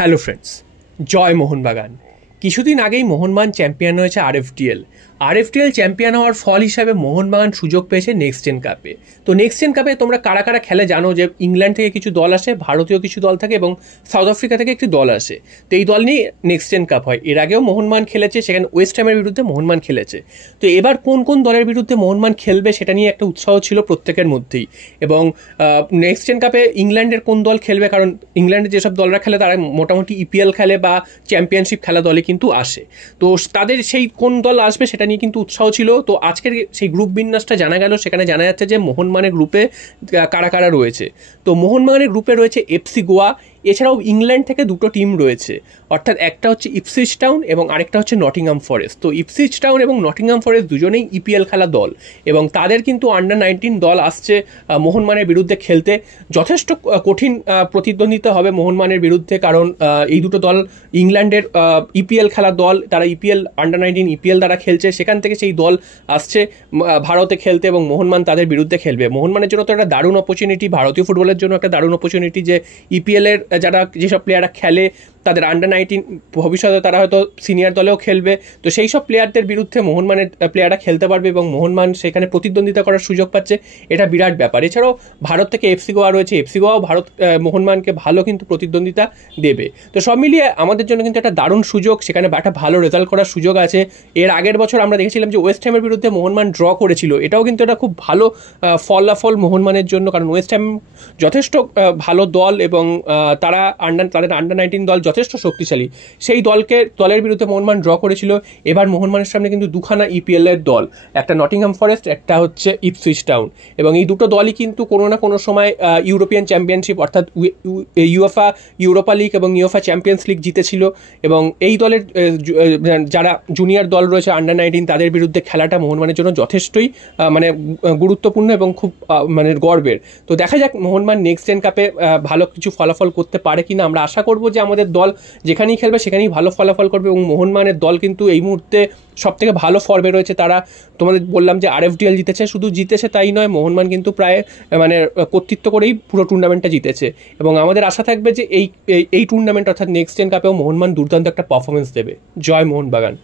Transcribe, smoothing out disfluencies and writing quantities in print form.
Hello friends, জয় মোহনবাগান। কিছুদিন আগেই Mohun Bagan champion হয়েছে আরএফটিএল চ্যাম্পিয়ন হওয়ার ফল হিসাবে মোহনবাগান সুযোগ পেয়েছে নেক্সট জেন কাপে। তো নেক্সট জেন কাপে তোমরা কারা কারা খেলে জানো যে ইংল্যান্ড থেকে কিছু দল আসে, ভারতীয় কিছু দল থাকে এবং সাউথ আফ্রিকা থেকে একটি দল আসে। তো এই দল নিয়ে নেক্সট জেন কাপ হয়। এর আগেও মোহনবাগান খেলেছে, সেখানে ওয়েস্ট হ্যামের বিরুদ্ধে মোহনবাগান খেলেছে। তো এবার কোন কোন দলের বিরুদ্ধে মোহনবাগান খেলবে সেটা নিয়ে একটা উৎসাহ ছিল প্রত্যেকের মধ্যেই। এবং নেক্সট জেন কাপে ইংল্যান্ডের কোন দল খেলবে, কারণ ইংল্যান্ডের যেসব দলরা খেলে তারা মোটামুটি ইপিএল খেলে বা চ্যাম্পিয়নশিপ খেলা দলে কিন্তু আসে। তো তাদের সেই কোন দল আসবে সেটা নিয়ে কিন্তু উৎসাহ ছিল। তো আজকের সেই গ্রুপ বিন্যাসটা জানা গেল, সেখানে জানা যাচ্ছে যে মোহনবাগানের গ্রুপে কারা কারা রয়েছে। তো মোহনবাগানের গ্রুপে রয়েছে এফসি গোয়া, এছাড়াও ইংল্যান্ড থেকে দুটো টিম রয়েছে, অর্থাৎ একটা হচ্ছে ইপসুইচ টাউন এবং আরেকটা হচ্ছে নটিংহাম ফরেস্ট। তো ইপসুইচ টাউন এবং নটিংহাম ফরেস্ট দুজনেই ইপিএল খেলা দল এবং তাদের কিন্তু আন্ডার-19 দল আসছে মোহনবাগানের বিরুদ্ধে খেলতে। যথেষ্ট কঠিন প্রতিদ্বন্দ্বিতা হবে মোহনবাগানের বিরুদ্ধে, কারণ এই দুটো দল ইংল্যান্ডের ইপিএল খেলা দল, তারা ইপিএল আন্ডার-19 ইপিএল দ্বারা খেলছে, সেখান থেকে সেই দল আসছে ভারতে খেলতে এবং মোহনবাগান তাদের বিরুদ্ধে খেলবে। মোহনবাগানের জন্য তো একটা দারুণ অপরচুনিটি, ভারতীয় ফুটবলের জন্য একটা দারুণ অপরচুনিটি যে ইপিএলের যারা যেসব প্লেয়াররা খেলে তাদের আন্ডার-19 ভবিষ্যতে তারা হয়তো সিনিয়র দলেও খেলবে। তো সেই সব প্লেয়ারদের বিরুদ্ধে মোহনবাগানের প্লেয়াররা খেলতে পারবে এবং মোহনবাগান সেখানে প্রতিদ্বন্দ্বিতা করার সুযোগ পাচ্ছে, এটা বিরাট ব্যাপার। এছাড়াও ভারত থেকে এফসি গোয়া রয়েছে, এফসি গোয়াও মোহনবাগানকে ভালো কিন্তু প্রতিদ্বন্দ্বিতা দেবে। তো সব মিলিয়ে আমাদের জন্য কিন্তু একটা দারুণ সুযোগ, সেখানে একটা ভালো রেজাল্ট করার সুযোগ আছে। এর আগের বছর আমরা দেখেছিলাম যে ওয়েস্ট হ্যামের বিরুদ্ধে মোহনবাগান ড্র করেছিল, এটাও কিন্তু একটা খুব ভালো ফলাফল মোহনবাগানের জন্য, কারণ ওয়েস্ট হ্যাম যথেষ্ট ভালো দল এবং তাদের আন্ডার-19 দল যথেষ্ট শক্তিশালী। সেই দলের বিরুদ্ধে মোহনবাগান ড্র করেছিল। এবার মোহনবাগানের সামনে কিন্তু দুখানা ইপিএল এর দল, একটা নটিংহাম ফরেস্ট, একটা হচ্ছে ইপসুইচ টাউন, এবং এই দুটো দলই কিন্তু কোনো না কোনো সময় ইউরোপিয়ান চ্যাম্পিয়নশিপ অর্থাৎ ইউরোপা লিগ এবং ইউএফা চ্যাম্পিয়ন্স লিগ জিতেছিল। এবং এই দলের যারা জুনিয়র দল রয়েছে আন্ডার-19 তাদের বিরুদ্ধে খেলাটা মোহনবাগানের জন্য যথেষ্টই গুরুত্বপূর্ণ এবং খুব গর্বের। তো দেখা যাক মোহনবাগান নেক্সট জেন কাপে ভালো কিছু ফলাফল করতে পারে কিনা। আমরা আশা করব যে আমাদের দল যেখানেই খেলবে সেখানেই ভালো ফলাফল করবে এবং মোহনবাগানের দল কিন্তু এই মুহূর্তে সব থেকে ভালো ফর্মে রয়েছে। তারা তোমাদের বললাম যে আরএফডিএল জিতেছে, শুধু জিতেছে তাই নয়, মোহনবাগান কিন্তু প্রায় কর্তৃত্ব করেই পুরো টুর্নামেন্টটা জিতেছে এবং আমাদের আশা থাকবে যে এই টুর্নামেন্ট অর্থাৎ নেক্সট জেন কাপেও মোহনবাগান দুর্দান্ত একটা পারফরমেন্স দেবে। জয় মোহনবাগান।